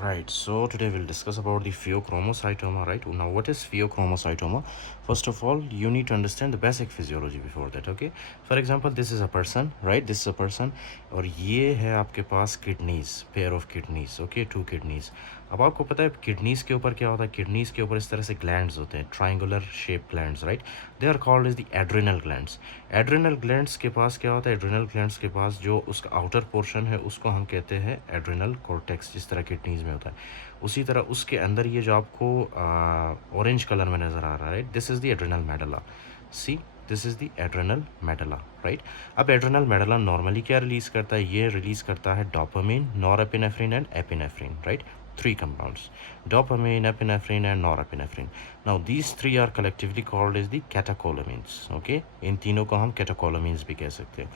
Right, so today we'll discuss about the pheochromocytoma, right? Now, what is pheochromocytoma? First of all, you need to understand the basic physiology before that, okay? For example, this is a person, right? This is a person, और ये है आपके पास kidneys, pair of kidneys, okay, two kidneys. अब आपको पता है kidneys के ऊपर क्या होता है? किडनीज के ऊपर इस तरह से ग्लैंड्स होते हैं, triangular shape glands, right? They are called as the adrenal glands. Adrenal glands के पास क्या होता है? एड्रिनल ग्लैंड्स के पास जो उसका आउटर पोर्शन है उसको हम कहते हैं एड्रिनल कॉर्टेक्स, जिस तरह किडनीज में होता है. उसी तरह उसके अंदर ये जो आपको ऑरेंज कलर में नज़र आ रहा है, right, this is the adrenal medulla. See, this is the adrenal medulla, right. अब एड्रिनल मेडुला नॉर्मली क्या रिलीज़ करता है? ये रिलीज़ करता है dopamine, norepinephrine and epinephrine, right. Three compounds: dopamine, epinephrine and norepinephrine. Now these three are collectively called as the catecholamines. Okay, इन तीनों को हम catecholamines भी कह सकते हैं.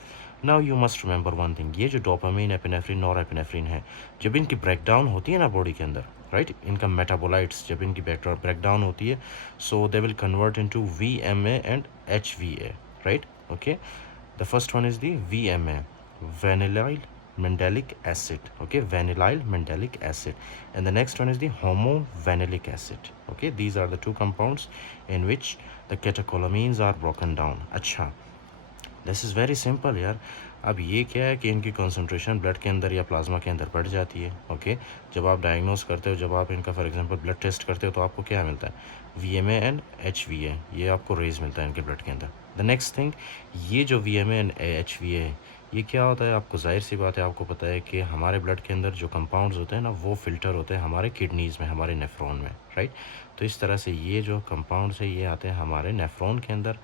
Now you must remember one thing, ये जो dopamine, epinephrine, norepinephrine है, जब इनकी ब्रेकडाउन होती है ना बॉडी के अंदर, राइट, इनका मेटाबोलाइट्स जब इनकी ब्रेकडाउन होती है, so they will convert into VMA and HVA, right. Okay, the first one is the VMA, vanillyl mandelic acid, okay, vanillyl mandelic acid, and the next one is the homovanillic acid. Okay, these are the two compounds in which the catecholamines are broken down. अच्छा, this is very simple यार. अब ये क्या है कि इनकी concentration blood के अंदर या प्लाज्मा के अंदर बढ़ जाती है. ओके, जब आप डायग्नोस करते हो, जब आप इनका फॉर एग्जांपल ब्लड टेस्ट करते हो, तो आपको क्या मिलता है? VMA एंड HVA, ये आपको रेज मिलता है इनके ब्लड के अंदर. द नेक्स्ट थिंग, ये जो VMA एंड HVA है, ये क्या होता है? आपको जाहिर सी बात है, आपको पता है कि हमारे ब्लड के अंदर जो कंपाउंड्स होते हैं ना, वो फिल्टर होते हैं हमारे किडनीज़ में, हमारे नेफ्रॉन में, राइट. तो इस तरह से ये जो कंपाउंड्स है ये आते हैं हमारे नेफ्रॉन के अंदर.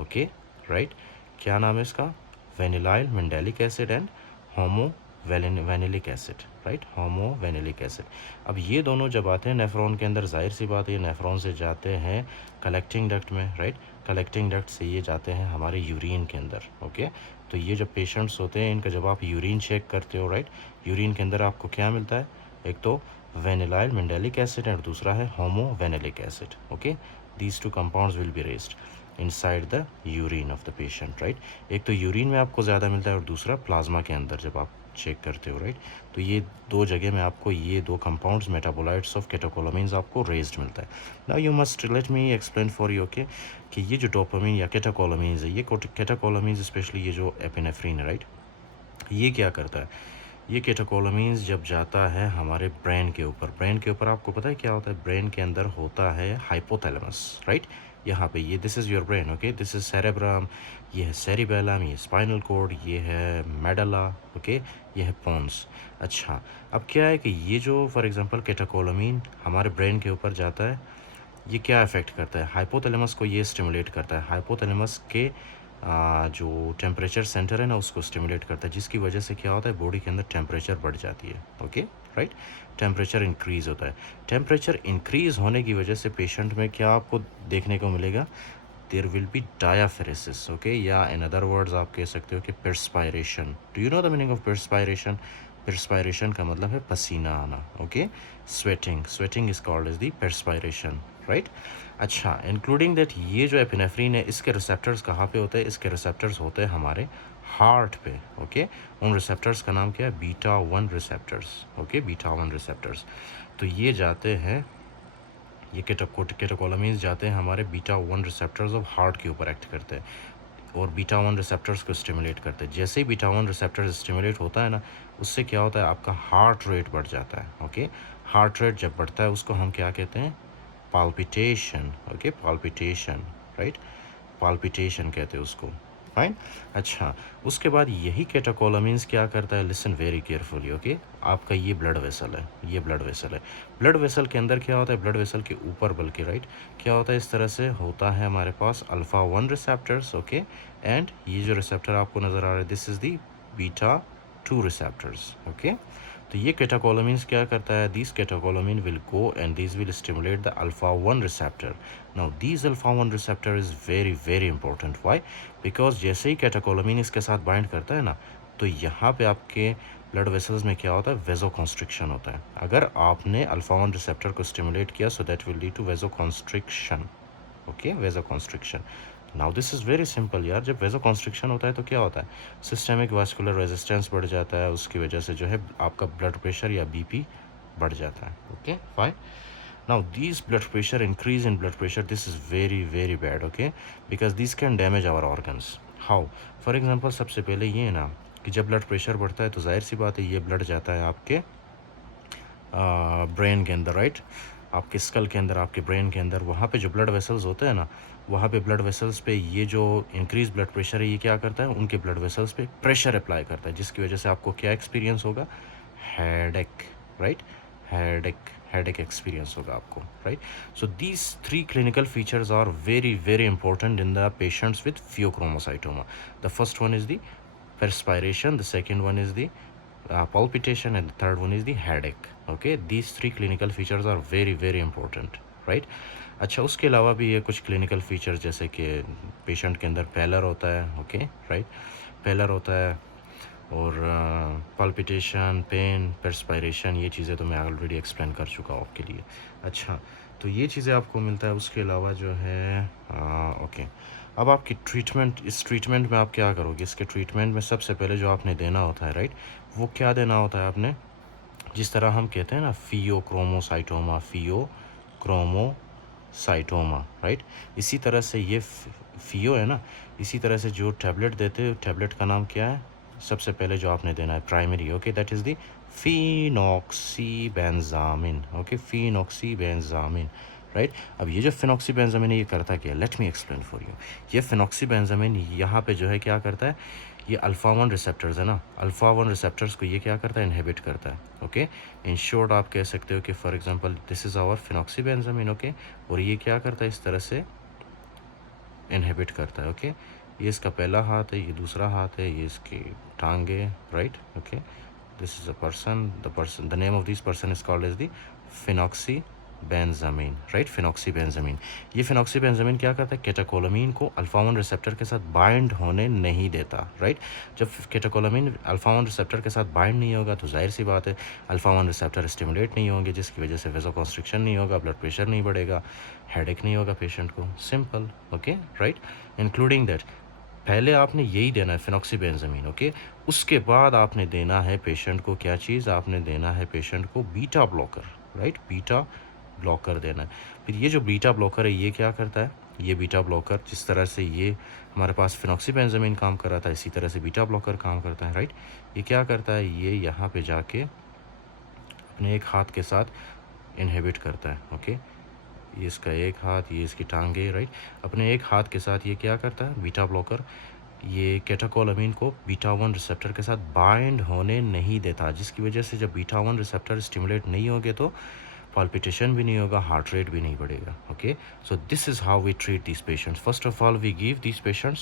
Okay, right. क्या नाम है इसका? Vanillyl mandelic acid and homovanillic acid, right, homovanillic acid. अब ये दोनों जब आते हैं नेफ्रॉन के अंदर, जाहिर सी बात है ये नेफ्रॉन से जाते हैं कलेक्टिंग डक्ट में, राइट. कलेक्टिंग डक्ट से ये जाते हैं हमारे यूरिन के अंदर. ओके, तो ये जो पेशेंट्स होते हैं इनका जब आप यूरिन चेक करते हो, राइट, यूरिन के अंदर आपको क्या मिलता है? एक तो वेनिलाइल मेंडेलिक एसिड और दूसरा है homovanillic acid. Okay, these two compounds will be raised inside the urine of the patient, right. एक तो यूरिन में आपको ज़्यादा मिलता है और दूसरा प्लाज्मा के अंदर जब आप चेक करते हो, राइट. तो ये दो जगह में आपको ये दो कंपाउंड्स मेटाबोलाइट्स ऑफ कैटेकोलामीन्स आपको रेज्ड मिलता है. Now you must late me explain for you, okay, कि ये जो डोपामिन या कैटेकोलामीन्स है, ये कैटेकोलामीन्स स्पेशली ये जो एपिनेफ्रिन है, राइट, ये क्या करता है? ये कैटेकोलामीन्स जब जाता है हमारे ब्रेन के ऊपर, ब्रेन के ऊपर आपको पता है क्या होता है? ब्रेन के अंदर होता है हाइपोथैलेमस, राइट. यहाँ पे ये this is your brain, okay, this is cerebrum, ये है सेरिबेलम, ये स्पाइनल कोड, ये है मेडला, ओके, ये है पोन्स. अच्छा, अब क्या है कि ये जो फॉर एग्जांपल कैटेकोलामीन हमारे ब्रेन के ऊपर जाता है, ये क्या इफ़ेक्ट करता है? हाइपोथैलेमस को ये स्टिमुलेट करता है. हाइपोथैलेमस के जो टेम्परेचर सेंटर है ना, उसको स्टिमुलेट करता है, जिसकी वजह से क्या होता है? बॉडी के अंदर टेम्परेचर बढ़ जाती है. ओके, राइट, टेम्परेचर इंक्रीज़ होता है. टेम्परेचर इंक्रीज़ होने की वजह से पेशेंट में क्या आपको देखने को मिलेगा? There will be diaphoresis, okay, या इन अदर वर्ड्स आप कह सकते हो कि perspiration. Do you know the meaning of perspiration? Perspiration का मतलब है पसीना आना. Okay, sweating, sweating is called as the perspiration, right. अच्छा, इंक्लूडिंग दैट ये जो एपिनेफ्रिन है, इसके रिसेप्टर्स कहाँ पे होते हैं? इसके रिसेप्टर्स होते हैं हमारे हार्ट पे. ओके, उन रिसेप्टर्स का नाम क्या है? Beta 1 receptors. Okay, beta 1 receptors. तो ये जाते हैं, ये कैटेकोलामीन्स जाते हैं हमारे बीटा 1 रिसेप्टर्स ऑफ हार्ट के ऊपर एक्ट करते हैं और बीटा 1 रिसेप्टर्स को स्टिमुलेट करते हैं. जैसे ही बीटा 1 रिसेप्टर स्टिमुलेट होता है ना, उससे क्या होता है? आपका हार्ट रेट बढ़ जाता है. ओके, हार्ट रेट जब बढ़ता है उसको हम क्या कहते हैं? Palpitation. Okay, palpitation, right, palpitation कहते हैं उसको. फाइन. अच्छा, उसके बाद यही कैटेकोलामीन्स क्या करता है? Listen very carefully. ओके, आपका ये ब्लड वेसल है, ये ब्लड वेसल है. ब्लड वेसल के अंदर क्या होता है? ब्लड वेसल के ऊपर बल्कि, राइट, क्या होता है? इस तरह से होता है हमारे पास अल्फ़ा 1 रिसेप्टर्स. ओके, एंड ये जो रिसेप्टर आपको नज़र आ रहा है, this is the beta 2 receptors. Okay, तो ये कैटेकोलामीन्स क्या करता है? This catecholamine will go and this will stimulate the alpha 1 receptor. Now this alpha 1 receptor is very very important. Why? Because जैसे ही कैटेकोलामीन इसके साथ बाइंड करता है ना, तो यहाँ पे आपके ब्लड वेसल्स में क्या होता है? वेजोकॉन्स्ट्रिक्शन होता है. अगर आपने अल्फ़ा 1 रिसेप्टर को स्टिमुलेट किया, so that will lead to vasoconstriction. Okay, vasoconstriction. Now this is very simple यार. जब वेजोकॉन्स्ट्रिक्शन होता है तो क्या होता है? सिस्टेमिक वास्कुलर रेजिस्टेंस बढ़ जाता है, उसकी वजह से जो है आपका ब्लड प्रेशर या BP बढ़ जाता है. Okay fine. Now these blood pressure, increase in blood pressure, this is very very bad, okay, because these can damage our organs. How? For example, सबसे पहले ये है ना कि जब ब्लड प्रेशर बढ़ता है तो जाहिर सी बात है ये ब्लड जाता है आपके ब्रेन के अंदर, राइट, आपके स्कल के अंदर, आपके ब्रेन के अंदर. वहाँ पे जो ब्लड वेसल्स होते हैं ना, वहाँ पे ब्लड वेसल्स पे ये जो इंक्रीज ब्लड प्रेशर है ये क्या करता है, उनके ब्लड वेसल्स पे प्रेशर अप्लाई करता है, जिसकी वजह से आपको क्या एक्सपीरियंस होगा, हेडेक, राइट, हेडेक एक्सपीरियंस होगा आपको, right. So these 3 clinical features are very very important in the patients with pheochromocytoma. The first one is the perspiration, the second one is the palpitation, and the third one is the headache. Okay, these 3 clinical features are very very important, right. अच्छा, उसके अलावा भी ये कुछ clinical features जैसे कि patient के अंदर पैलर होता है, ओके, राइट, पैलर होता है, और पल्पिटेशन, पेन, परस्पायरेशन, ये चीज़ें तो मैं ऑलरेडी एक्सप्लेन कर चुका हूँ आपके लिए. अच्छा, तो ये चीज़ें आपको मिलता है. उसके अलावा जो है ओके, अब आपकी ट्रीटमेंट, इस ट्रीटमेंट में आप क्या करोगे, इसके ट्रीटमेंट में सबसे पहले जो आपने देना होता है, राइट, वो क्या देना होता है आपने, जिस तरह हम कहते हैं ना फियोक्रोमोसाइटोमा, फियोक्रोमोसाइटोमा, राइट, इसी तरह से ये फियो है ना, इसी तरह से जो टैबलेट देते हैं, टैबलेट का नाम क्या है, सबसे पहले जो आपने देना है primary, okay, that is the phenoxybenzamine, okay, phenoxybenzamine, right. अब ये जो फिनॉक्सीबेंजामिन है ये करता क्या है, let me explain for you. ये फिनॉक्सीबेंजामिन यहाँ पे जो है क्या करता है, ये अल्फ़ा 1 रिसेप्टर्स है ना, अल्फ़ा 1 रिसेप्टर्स को ये क्या करता है, इनहिबिट करता है, ओके. इन शॉर्ट आप कह सकते हो कि for example this is our phenoxybenzamine, okay, और ये क्या करता है, इस तरह से इनहिबिट करता है, ओके. ये इसका पहला हाथ है, ये दूसरा हाथ है, ये इसकी टांग है, right, okay. This is a person, the name of this person is called as the phenoxybenzamine, right, phenoxybenzamine. ये फिनॉक्सीबेंजामिन क्या करता है, केटाकोलामीन को अल्फ़ा 1 रिसेप्टर के साथ बाइंड होने नहीं देता, राइट. जब केटाकोलामीन अल्फ़ा 1 रिसेप्टर के साथ बाइंड नहीं होगा तो जाहिर सी बात है अल्फ़ा 1 रिसेप्टर स्टिमुलेट नहीं होंगे, जिसकी वजह से वेसोकॉन्स्ट्रिक्शन नहीं होगा, ब्लड प्रेशर नहीं बढ़ेगा, हेडेक नहीं होगा पेशेंट को, simple, okay, right. Including that पहले आपने यही देना है फिनॉक्सीबेंजामिन, ओके. उसके बाद आपने देना है पेशेंट को क्या चीज़, आपने देना है पेशेंट को beta blocker, right, beta blocker देना है. फिर ये जो बीटा ब्लॉकर है ये क्या करता है, ये बीटा ब्लॉकर जिस तरह से ये हमारे पास फिनॉक्सीबेंजामिन काम कर रहा था, इसी तरह से बीटा ब्लॉकर काम करता है, राइट. ये क्या करता है, ये यहाँ पे जाके अपने एक हाथ के साथ इनहिबिट करता है, ओके. ये इसका एक हाथ, ये इसकी टांगे, राइट. अपने एक हाथ के साथ ये क्या करता है, बीटा ब्लॉकर, ये केटाकोलामीन को बीटा 1 रिसेप्टर के साथ बाइंड होने नहीं देता, जिसकी वजह से जब बीटा 1 रिसेप्टर स्टिमुलेट नहीं होंगे तो palpitation भी नहीं होगा, हार्ट रेट भी नहीं बढ़ेगा, okay. So this is how we treat these patients. First of all, we give these patients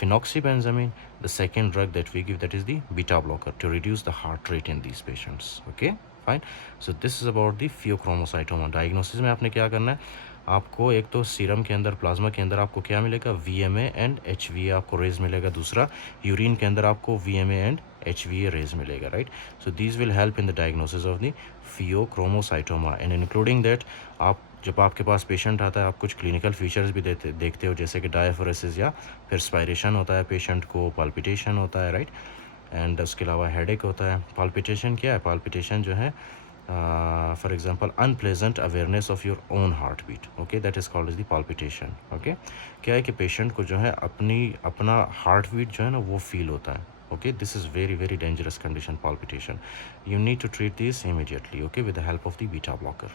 phenoxybenzamine. The second drug that we give, that is the beta blocker, to reduce the heart rate in these patients, okay, fine. So this is about the pheochromocytoma. Diagnosis में आपने क्या करना है, आपको एक तो serum के अंदर, प्लाज्मा के अंदर आपको क्या मिलेगा, VMA एंड HVA आपको रेज मिलेगा. दूसरा यूरिन के अंदर आपको VMA एंड HVA रेज मिलेगा, right. So these will help in the diagnosis of the pheochromocytoma. And including that, आप जब आपके पास पेशेंट आता है आप कुछ क्लिनिकल फीचर्स भी देखते हो, जैसे कि डायफोरेसिस या परस्पायरेशन होता है पेशेंट को, पाल्पिटेशन होता है, राइट. एंड उसके अलावा हेडेक होता है. पाल्पिटेशन क्या है, पाल्पिटेशन जो है for example unpleasant awareness of your own heart beat, okay, that is called as the palpitation, okay. क्या है कि पेशेंट को जो है अपना हार्ट बीट जो है ना वो फील होता है, okay. This is very very dangerous condition, palpitation. You need to treat this immediately, okay, with the help of the beta blocker.